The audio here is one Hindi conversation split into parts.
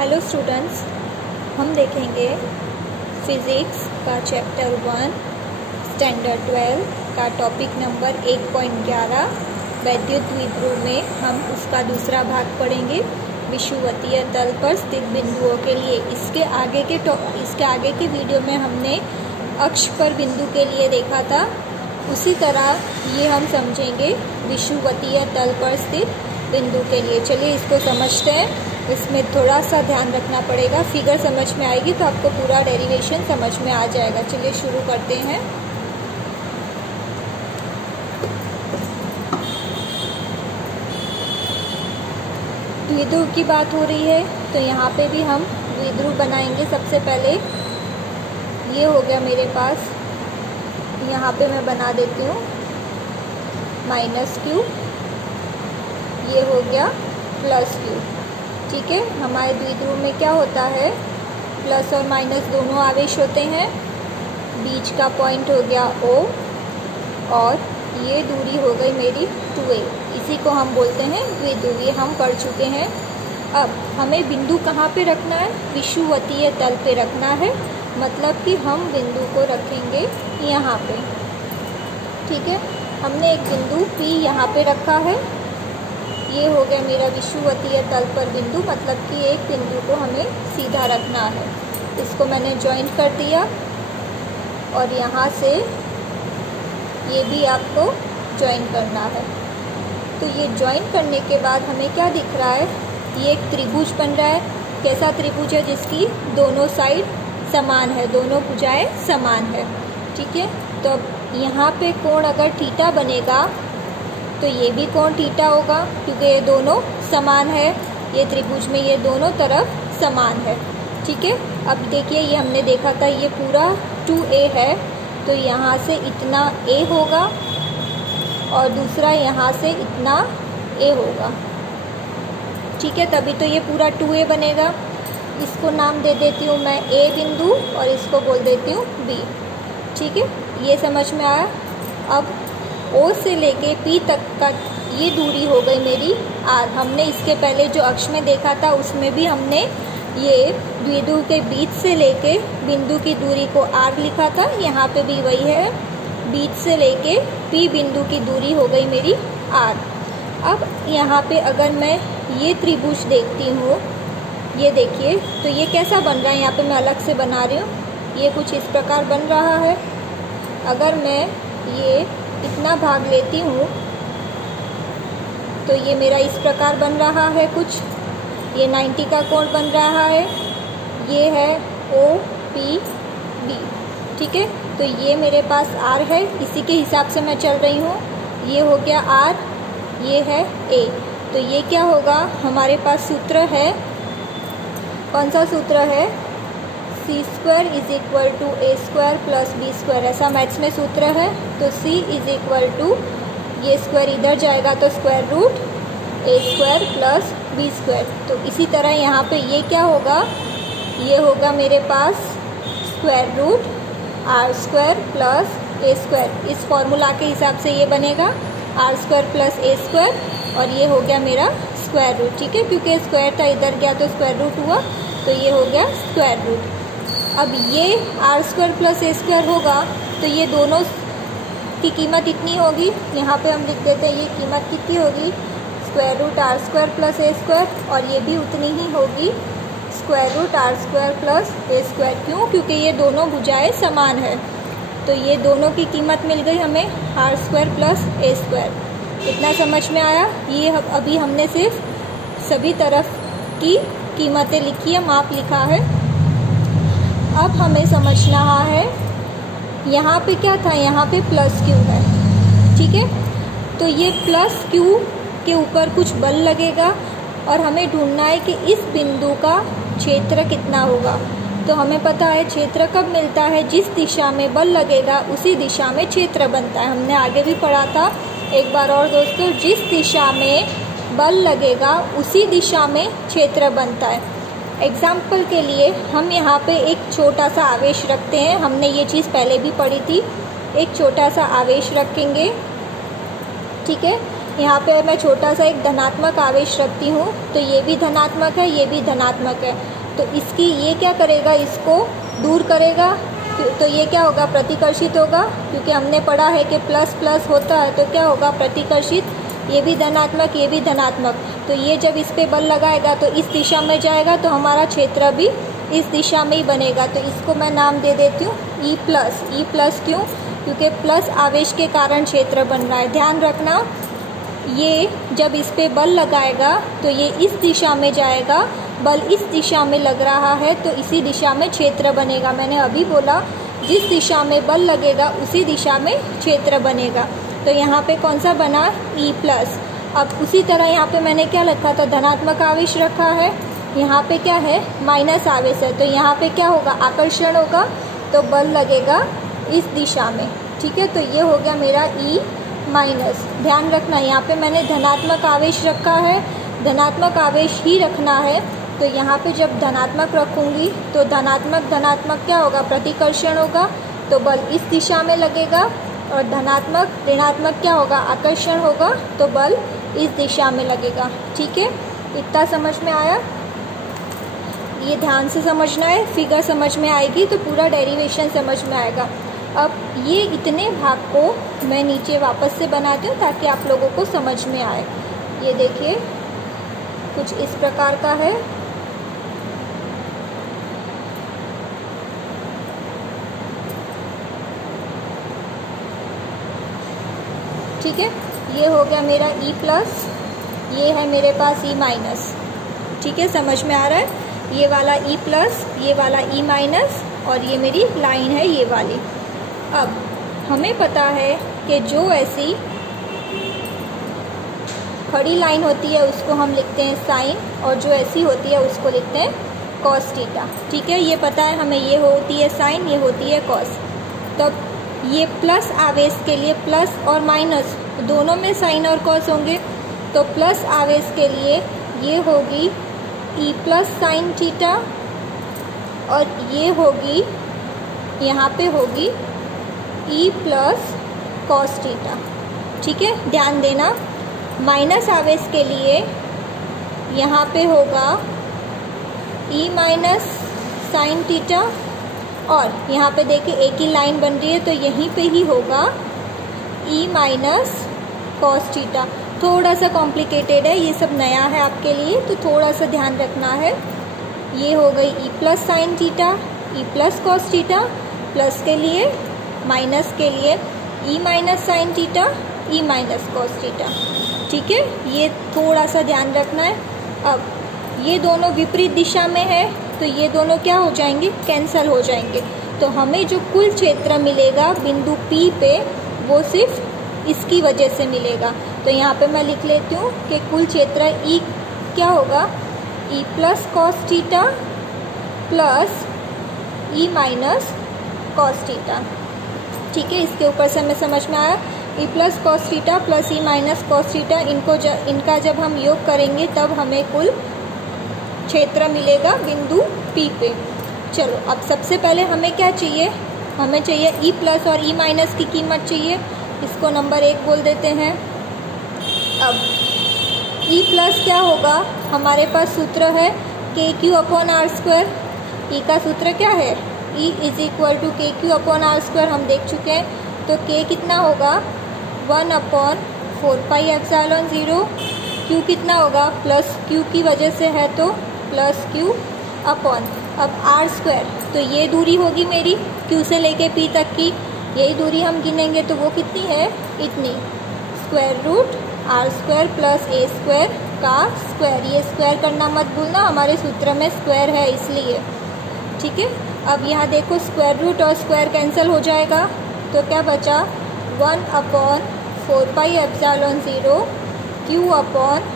हेलो स्टूडेंट्स, हम देखेंगे फिज़िक्स का चैप्टर 1 स्टैंडर्ड 12 का टॉपिक नंबर 1.11 वैद्युत द्विध्रुव में हम उसका दूसरा भाग पढ़ेंगे विषुवतीय तल पर स्थित बिंदुओं के लिए। इसके आगे के वीडियो में हमने अक्ष पर बिंदु के लिए देखा था, उसी तरह ये हम समझेंगे विषुवतीय तल पर स्थित बिंदु के लिए। चलिए इसको समझते हैं। इसमें थोड़ा सा ध्यान रखना पड़ेगा, फिगर समझ में आएगी तो आपको पूरा डेरिवेशन समझ में आ जाएगा। चलिए शुरू करते हैं। द्विध्रुव की बात हो रही है तो यहाँ पे भी हम द्विध्रुव बनाएंगे। सबसे पहले ये हो गया मेरे पास, यहाँ पे मैं बना देती हूँ -q, ये हो गया +q। ठीक है, हमारे द्विध्रुव में क्या होता है, प्लस और माइनस दोनों आवेश होते हैं। बीच का पॉइंट हो गया O और ये दूरी हो गई मेरी 2a। इसी को हम बोलते हैं द्विध्रुव। ये हम पढ़ चुके हैं। अब हमें बिंदु कहाँ पे रखना है, विषुवतीय तल पे रखना है। मतलब कि हम बिंदु को रखेंगे यहाँ पे। ठीक है, हमने एक बिंदु P यहाँ पे रखा है। ये हो गया मेरा विषुवतीय तल पर बिंदु, मतलब कि एक बिंदु को हमें सीधा रखना है। इसको मैंने जॉइंट कर दिया और यहाँ से ये भी आपको जॉइंट करना है। तो ये जॉइंट करने के बाद हमें क्या दिख रहा है, ये एक त्रिभुज बन रहा है। कैसा त्रिभुज है, जिसकी दोनों साइड समान है, दोनों भुजाएं समान है। ठीक है, तो अब यहाँ पे कोण अगर थीटा बनेगा तो ये भी कोण थीटा होगा, क्योंकि ये दोनों समान है। ये त्रिभुज में ये दोनों तरफ समान है। ठीक है, अब देखिए ये हमने देखा था, ये पूरा 2a है तो यहाँ से इतना a होगा और दूसरा यहाँ से इतना a होगा। ठीक है, तभी तो ये पूरा 2a बनेगा। इसको नाम दे देती हूँ मैं a बिंदु और इसको बोल देती हूँ b। ठीक है, ये समझ में आया। अब O से लेके P तक का ये दूरी हो गई मेरी r। हमने इसके पहले जो अक्ष में देखा था उसमें भी हमने ये द्विध्रुव के बीच से लेके बिंदु की दूरी को r लिखा था। यहाँ पे भी वही है, बीच से लेके P बिंदु की दूरी हो गई मेरी r। अब यहाँ पे अगर मैं ये त्रिभुज देखती हूँ, ये देखिए तो ये कैसा बन रहा है, यहाँ पे मैं अलग से बना रही हूँ। ये कुछ इस प्रकार बन रहा है। अगर मैं ये इतना भाग लेती हूँ तो ये मेरा इस प्रकार बन रहा है कुछ। ये 90 का कोण बन रहा है। ये है OPB। ठीक है, तो ये मेरे पास R है, इसी के हिसाब से मैं चल रही हूँ। ये हो गया R, ये है A। तो ये क्या होगा, हमारे पास सूत्र है, कौन सा सूत्र है, c² = a² + b²। ऐसा मैथ्स में सूत्र है। तो c = ये स्क्वायर इधर जाएगा तो √a² + b²। तो इसी तरह यहाँ पे ये क्या होगा, ये होगा मेरे पास √r² + a²। इस फॉर्मूला के हिसाब से ये बनेगा r² + a² और ये हो गया मेरा स्क्वायर रूट। ठीक है, क्योंकि स्क्वायर था इधर गया तो स्क्वायर रूट हुआ, तो ये हो गया स्क्वायर रूट। अब ये r² + a² होगा तो ये दोनों की कीमत इतनी होगी। यहाँ पे हम लिख देते हैं ये कीमत कितनी होगी, √r² + a², और ये भी उतनी ही होगी √r² + a²। क्यों, क्योंकि ये दोनों भुजाएं समान है। तो ये दोनों की कीमत मिल गई हमें r² + a²। इतना समझ में आया। ये अभी हमने सिर्फ सभी तरफ की कीमतें लिखी है, माप लिखा है। अब हमें समझना है यहाँ पे क्या था, यहाँ पे +q है। ठीक है, तो ये +q के ऊपर कुछ बल लगेगा और हमें ढूंढना है कि इस बिंदु का क्षेत्र कितना होगा। तो हमें पता है क्षेत्र कब मिलता है, जिस दिशा में बल लगेगा उसी दिशा में क्षेत्र बनता है। हमने आगे भी पढ़ा था। एक बार और दोस्तों, जिस दिशा में बल लगेगा उसी दिशा में क्षेत्र बनता है। एग्जाम्पल के लिए हम यहाँ पे एक छोटा सा आवेश रखते हैं। हमने ये चीज़ पहले भी पढ़ी थी। एक छोटा सा आवेश रखेंगे। ठीक है, यहाँ पे मैं छोटा सा एक धनात्मक आवेश रखती हूँ, तो ये भी धनात्मक है, ये भी धनात्मक है, तो इसकी ये क्या करेगा, इसको दूर करेगा, तो ये क्या होगा, प्रतिकर्षित होगा, क्योंकि हमने पढ़ा है कि प्लस प्लस होता है तो क्या होगा, प्रतिकर्षित। ये भी धनात्मक, ये भी धनात्मक, तो ये जब इस पे बल लगाएगा तो इस दिशा में जाएगा, तो हमारा क्षेत्र भी इस दिशा में ही बनेगा। तो इसको मैं नाम दे देती हूँ ई प्लस। ई प्लस क्यों, क्योंकि प्लस आवेश के कारण क्षेत्र बन रहा है। ध्यान रखना, ये जब इस पे बल लगाएगा तो ये इस दिशा में जाएगा, बल इस दिशा में लग रहा है तो इसी दिशा में क्षेत्र बनेगा। मैंने अभी बोला जिस दिशा में बल लगेगा उसी दिशा में क्षेत्र बनेगा। तो यहाँ पे कौन सा बना, ई प्लस। अब उसी तरह यहाँ पे मैंने क्या रखा था, धनात्मक आवेश रखा है, यहाँ पे क्या है, माइनस आवेश है, तो यहाँ पे क्या होगा, आकर्षण होगा, तो बल लगेगा इस दिशा में। ठीक है, तो ये हो गया मेरा ई माइनस। ध्यान रखना, यहाँ पे मैंने धनात्मक आवेश रखा है, धनात्मक आवेश ही रखना है, तो यहाँ पे जब धनात्मक रखूँगी तो धनात्मक धनात्मक क्या होगा, प्रतिकर्षण होगा, तो बल इस दिशा में लगेगा, और धनात्मक ऋणात्मक क्या होगा, आकर्षण होगा, तो बल इस दिशा में लगेगा। ठीक है, इतना समझ में आया, ये ध्यान से समझना है, फिगर समझ में आएगी तो पूरा डेरिवेशन समझ में आएगा। अब ये इतने भाग को मैं नीचे वापस से बनाती हूँ ताकि आप लोगों को समझ में आए। ये देखिए कुछ इस प्रकार का है। ठीक है, ये हो गया मेरा ई प्लस, ये है मेरे पास ई माइनस। ठीक है, समझ में आ रहा है, ये वाला ई प्लस, ये वाला ई माइनस, और ये मेरी लाइन है ये वाली। अब हमें पता है कि जो ऐसी खड़ी लाइन होती है उसको हम लिखते हैं साइन, और जो ऐसी होती है उसको लिखते हैं कॉस थीटा। ठीक है, ये पता है हमें, ये होती है साइन, ये होती है कॉस। तब ये प्लस आवेश के लिए प्लस और माइनस दोनों में साइन और कॉस होंगे, तो प्लस आवेश के लिए ये होगी ई प्लस साइन थीटा, और ये होगी, यहाँ पे होगी ई प्लस कॉस थीटा। ठीक है, ध्यान देना, माइनस आवेश के लिए यहाँ पे होगा ई माइनस साइन थीटा, और यहाँ पे देखिए एक ही लाइन बन रही है तो यहीं पे ही होगा ई माइनस कॉस थीटा। थोड़ा सा कॉम्प्लिकेटेड है, ये सब नया है आपके लिए, तो थोड़ा सा ध्यान रखना है। ये हो गई ई प्लस साइन थीटा, ई प्लस कॉस थीटा, प्लस के लिए, माइनस के लिए ई माइनस साइन थीटा, ई माइनस कॉस थीटा। ठीक है, ये थोड़ा सा ध्यान रखना है। अब ये दोनों विपरीत दिशा में है तो ये दोनों क्या हो जाएंगे, कैंसल हो जाएंगे, तो हमें जो कुल क्षेत्र मिलेगा बिंदु P पे वो सिर्फ इसकी वजह से मिलेगा। तो यहाँ पे मैं लिख लेती हूँ कि कुल क्षेत्र ई क्या होगा, E plus cos theta plus E minus cos theta. ठीक है, इसके ऊपर से हमें समझ में आया, E plus cos theta plus E minus cos theta, इनका जब हम योग करेंगे तब हमें कुल क्षेत्र मिलेगा बिंदु P पे। चलो, अब सबसे पहले हमें क्या चाहिए, हमें चाहिए ई प्लस और ई माइनस की कीमत चाहिए, इसको नंबर 1 बोल देते हैं। अब ई प्लस क्या होगा, हमारे पास सूत्र है के क्यू अपॉन आर स्क्वायर। ई का सूत्र क्या है, ई इज इक्वल टू के क्यू अपॉन आर स्क्वायर, हम देख चुके हैं। तो के कितना होगा, 1 अपॉन 4 पाई एप्सिलॉन 0। क्यू कितना होगा, प्लस क्यू की वजह से है तो प्लस क्यू अपॉन, अब आर स्क्वायर, तो ये दूरी होगी मेरी क्यू से लेके पी तक की, यही दूरी हम गिनेंगे तो वो कितनी है, इतनी, square root R square plus A square का स्क्वायर। ये स्क्वायर करना मत भूलना, हमारे सूत्र में स्क्वायर है इसलिए। ठीक है, अब यहाँ देखो स्क्वायर रूट और स्क्वायर कैंसिल हो जाएगा, तो क्या बचा, 1 upon 4 pi epsilon 0 Q upon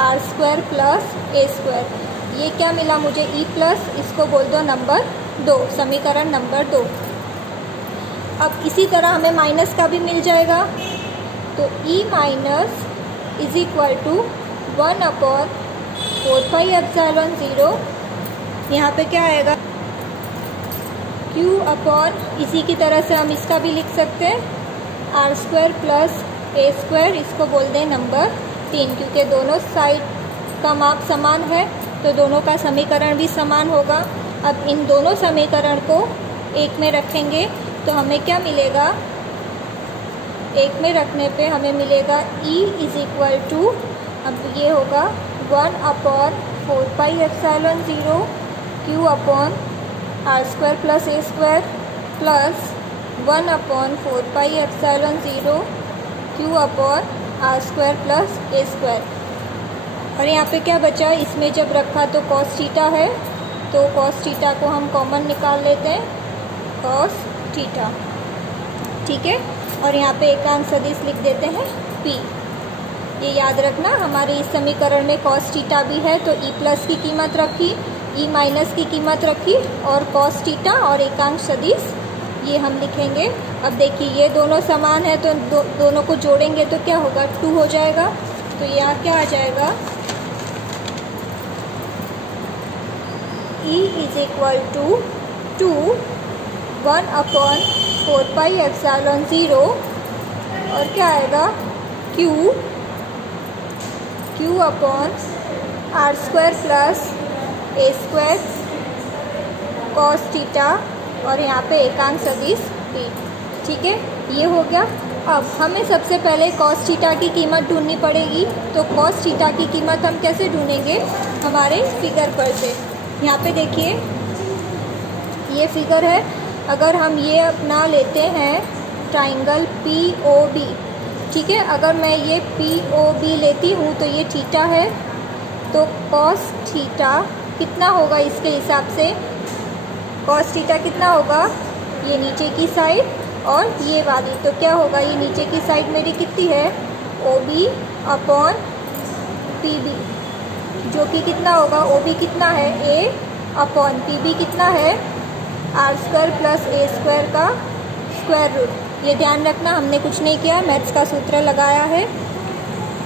R square plus A square. ये क्या मिला मुझे, ई प्लस, इसको बोल दो नंबर 2, समीकरण नंबर 2। अब इसी तरह हमें माइनस का भी मिल जाएगा, तो E minus is equal to 1 upon 4 pi epsilon 0, यहाँ पे क्या आएगा, क्यू अपॉन, इसी की तरह से हम इसका भी लिख सकते हैं, R square plus A square, इसको बोल दें नंबर 3, क्योंकि दोनों साइड का माप समान है तो दोनों का समीकरण भी समान होगा। अब इन दोनों समीकरण को एक में रखेंगे तो हमें क्या मिलेगा, एक में रखने पे हमें मिलेगा E इज इक्वल टू, अब ये होगा 1/4πε0 Q upon R square plus A square plus 1/4πε0 Q upon R square plus A square. और यहाँ पे क्या बचा, इसमें जब रखा तो कॉस थीटा है, तो कॉस थीटा को हम कॉमन निकाल लेते हैं, कॉस थीटा, ठीक है। और यहाँ पे एकांक सदिश लिख देते हैं P। ये याद रखना, हमारे इस समीकरण में कॉस थीटा भी है तो E प्लस की कीमत रखी, E माइनस की कीमत रखी और कॉस थीटा और एकांक सदिश ये हम लिखेंगे। अब देखिए ये दोनों समान है तो दोनों को जोड़ेंगे तो क्या होगा, 2 हो जाएगा। तो यहाँ क्या आ जाएगा, E इज इक्वल टू 2 1/4πε0 और क्या आएगा Q upon R square plus A square cos theta और यहाँ पे एकांक सदिश P, ठीक है। ये हो गया। अब हमें सबसे पहले कॉस थीटा की कीमत ढूंढनी पड़ेगी, तो कॉस थीटा की कीमत हम कैसे ढूंढेंगे, हमारे फिगर पर से। यहाँ पे देखिए ये फिगर है, अगर हम ये अपना लेते हैं ट्राइंगल POB, ठीक है। अगर मैं ये POB लेती हूँ तो ये थीटा है, तो कॉस थीटा कितना होगा इसके हिसाब से, कॉस थीटा कितना होगा, ये नीचे की साइड और ये वाली, तो क्या होगा, ये नीचे की साइड मेरी कितनी है OB अपॉन PB, जो कि कितना होगा, OB कितना है A अपॉन PB कितना है R square plus A square का स्क्वायर रूट। ये ध्यान रखना, हमने कुछ नहीं किया, मैथ्स का सूत्र लगाया है,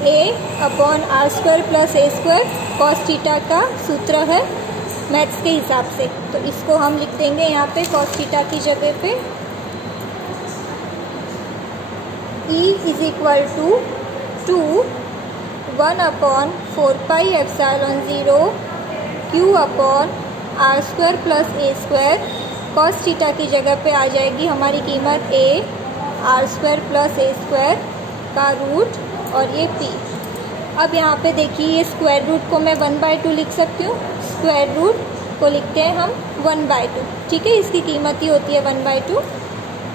A upon R square plus A square cos theta का सूत्र है मैथ्स के हिसाब से। तो इसको हम लिख देंगे यहाँ पे कॉस थीटा की जगह पे E is equal to 2 1/4πε0 Q upon R square plus A square cos theta की जगह पे आ जाएगी हमारी कीमत A R square plus A square का रूट और ये P। अब यहाँ पे देखिए ये स्क्वायर रूट को मैं 1/2 लिख सकती हूँ, स्क्वायर रूट को लिखते हैं हम 1/2, ठीक है। इसकी कीमत ही होती है 1/2,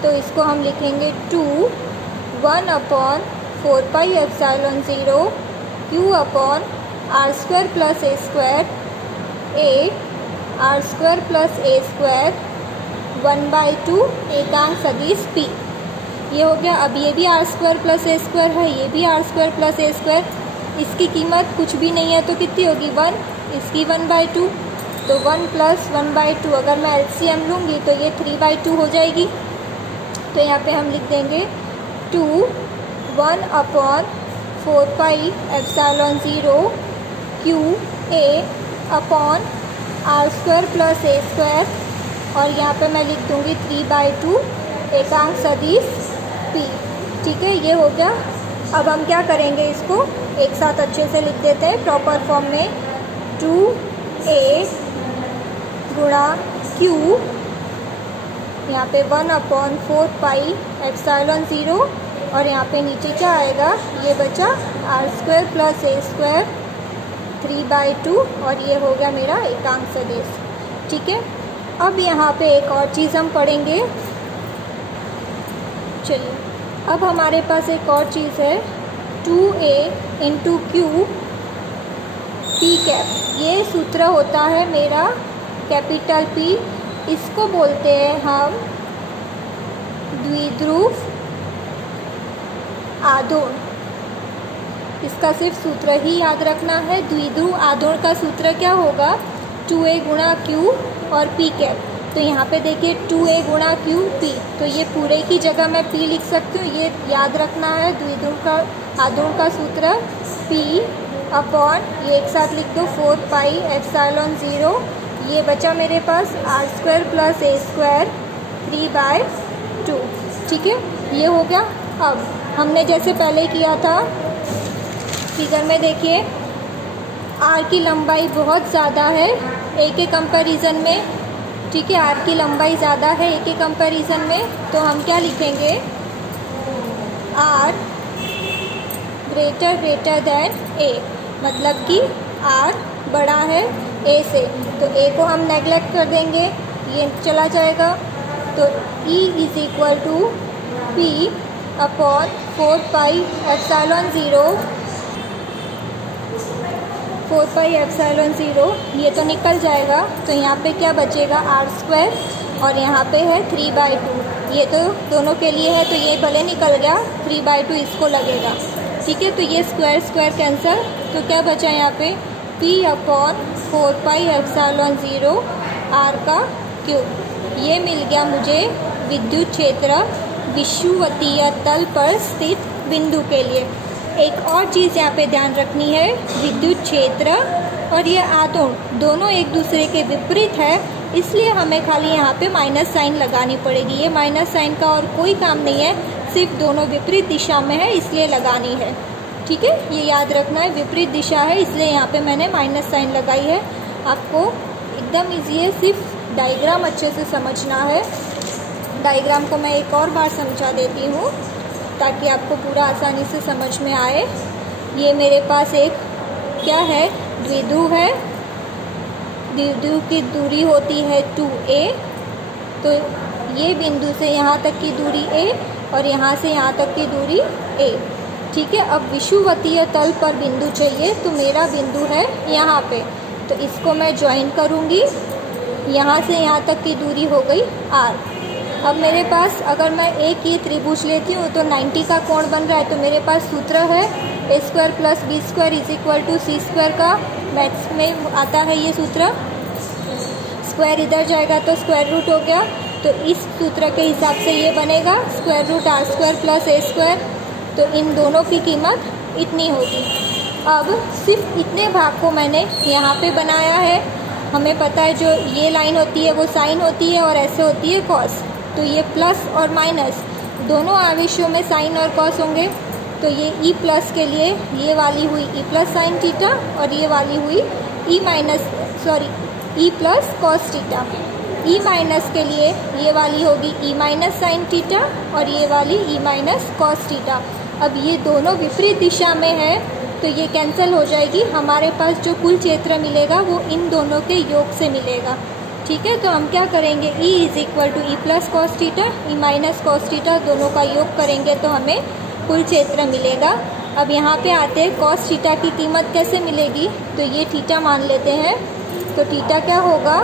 तो इसको हम लिखेंगे 2 1/4πε0 Q upon R square plus A square A R square plus A square 1/2 एकांक सदिश P। ये हो गया। अब ये भी R square plus A square है, ये भी R square plus A square, इसकी कीमत कुछ भी नहीं है तो कितनी होगी 1, इसकी 1/2, तो 1 प्लस 1/2, अगर मैं LCM लूँगी तो ये 3/2 हो जाएगी। तो यहाँ पे हम लिख देंगे 2 1/4πε0 QA upon R square plus A square और यहाँ पे मैं लिख दूँगी 3/2 एकांक सदिश P, ठीक है। ये हो गया। अब हम क्या करेंगे, इसको एक साथ अच्छे से लिख देते हैं प्रॉपर फॉर्म में, 2A गुणा Q, यहाँ पे 1/4πε0 और यहाँ पे नीचे क्या आएगा, ये बचा R square plus A square 3/2 और ये हो गया मेरा एकांक सदिश, ठीक है। अब यहाँ पे एक और चीज़ हम पढ़ेंगे, चलिए अब हमारे पास एक और चीज़ है 2A into Q P cap. ये सूत्र होता है मेरा कैपिटल P, इसको बोलते हैं हम द्विध्रुव आघूर्ण। इसका सिर्फ सूत्र ही याद रखना है। द्विध्रुव आघूर्ण का सूत्र क्या होगा, 2A गुणा Q और P कैप। तो यहाँ पे देखिए 2A गुणा Q P, तो ये पूरे की जगह मैं P लिख सकती हूँ, ये याद रखना है। द्विध्रुव का आघूर्ण का सूत्र P अपॉन ये एक साथ लिख दो 4πε0, ये बचा मेरे पास R square plus A square 3/2, ठीक है। ये हो गया। अब हमने जैसे पहले किया था, फिगर में देखिए आर की लंबाई बहुत ज़्यादा है ए के कंपैरिजन में, ठीक है, आर की लंबाई ज़्यादा है ए के कंपैरिजन में, तो हम क्या लिखेंगे, आर ग्रेटर देन ए, मतलब कि आर बड़ा है ए से, तो ए को हम नेगलेक्ट कर देंगे, ये चला जाएगा, तो E is equal to P upon 4 pi epsilon zero, ये तो निकल जाएगा, तो यहाँ पे क्या बचेगा, आर स्क्वायर, और यहाँ पे है 3/2, ये तो दोनों के लिए है, तो ये भले निकल गया, 3/2 इसको लगेगा, ठीक है, तो ये स्क्वायर स्क्वायर कैंसिल, तो क्या बचा यहाँ पे, P upon 4 pi epsilon zero R का क्यूब, ये मिल गया मुझे विद्युत क्षेत्र विषुवतीय तल पर स्थित बिंदु के लिए। एक और चीज़ यहाँ पे ध्यान रखनी है, विद्युत क्षेत्र और ये आघूर्ण दोनों एक दूसरे के विपरीत है, इसलिए हमें खाली यहाँ पे माइनस साइन लगानी पड़ेगी। ये माइनस साइन का और कोई काम नहीं है, सिर्फ दोनों विपरीत दिशा में है इसलिए लगानी है, ठीक है, ये याद रखना है, विपरीत दिशा है इसलिए यहाँ पे मैंने माइनस साइन लगाई है। आपको एकदम ईजी है, सिर्फ डायग्राम अच्छे से समझना है। डायग्राम को मैं एक और बार समझा देती हूँ ताकि आपको पूरा आसानी से समझ में आए। ये मेरे पास एक क्या है, द्विध्रुव है, द्विध्रुव की दूरी होती है 2a, तो ये बिंदु से यहाँ तक की दूरी a और यहाँ से यहाँ तक की दूरी a, ठीक है। अब विषुवतीय तल पर बिंदु चाहिए, तो मेरा बिंदु है यहाँ पे, तो इसको मैं ज्वाइन करूँगी, यहाँ से यहाँ तक की दूरी हो गई r। अब मेरे पास अगर मैं एक ये त्रिभुज लेती हूँ तो 90 का कोण बन रहा है, तो मेरे पास सूत्र है a² + b² is equal to c² का, मैथ्स में आता है ये सूत्र, स्क्वायर इधर जाएगा तो स्क्वायर रूट हो गया, तो इस सूत्र के हिसाब से ये बनेगा √r² + a², तो इन दोनों की कीमत इतनी होगी। अब सिर्फ इतने भाग को मैंने यहाँ पे बनाया है, हमें पता है जो ये लाइन होती है वो साइन होती है और ऐसे होती है कॉस, तो ये प्लस और माइनस दोनों आवेशों में साइन और कॉस होंगे, तो ये E+ के लिए ये वाली हुई E+ साइन थीटा और ये वाली हुई E+ कॉस थीटा। E- के लिए ये वाली होगी E- साइन थीटा और ये वाली E- कॉस थीटा। अब ये दोनों विपरीत दिशा में है तो ये कैंसिल हो जाएगी, हमारे पास जो कुल क्षेत्र मिलेगा वो इन दोनों के योग से मिलेगा, ठीक है। तो हम क्या करेंगे, E is equal to E+ cos theta, E- cos theta, दोनों का योग करेंगे तो हमें कुल क्षेत्र मिलेगा। अब यहाँ पे आते हैं कॉस थीटा की कीमत कैसे मिलेगी, तो ये थीटा मान लेते हैं, तो थीटा क्या होगा,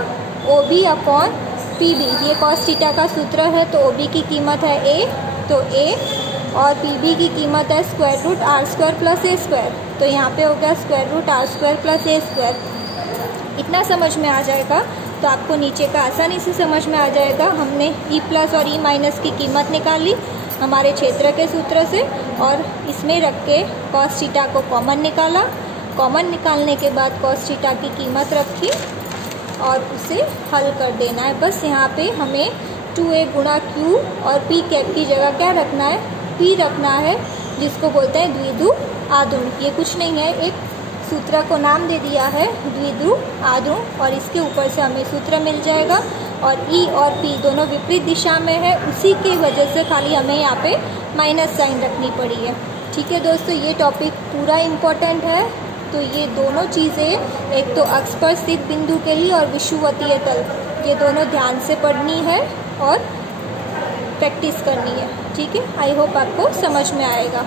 OB अपॉन PB, ये कॉस थीटा का सूत्र है, तो OB की कीमत है A, तो A, और PB की कीमत है √r² + a², तो यहाँ पे हो गया √r² + a²। इतना समझ में आ जाएगा तो आपको नीचे का आसानी से समझ में आ जाएगा। हमने E+ और E- की कीमत निकाली हमारे क्षेत्र के सूत्र से और इसमें रख के कॉस थीटा को कॉमन निकाला, कॉमन निकालने के बाद कॉस थीटा की कीमत रखी और उसे हल कर देना है। बस यहाँ पे हमें 2a गुणा Q और P कैप की जगह क्या रखना है, P रखना है, जिसको बोलते हैं द्विध्रुव आघूर्ण। ये कुछ नहीं है, एक सूत्र को नाम दे दिया है द्विध्रुव आघूर्ण और इसके ऊपर से हमें सूत्र मिल जाएगा। और E और P दोनों विपरीत दिशा में है, उसी की वजह से खाली हमें यहाँ पे माइनस साइन रखनी पड़ी है, ठीक है दोस्तों। ये टॉपिक पूरा इम्पोर्टेंट है, तो ये दोनों चीज़ें, एक तो अक्ष पर स्थित बिंदु के लिए और विषुवतीय तल, ये दोनों ध्यान से पढ़नी है और प्रैक्टिस करनी है, ठीक है। आई होप आपको समझ में आएगा।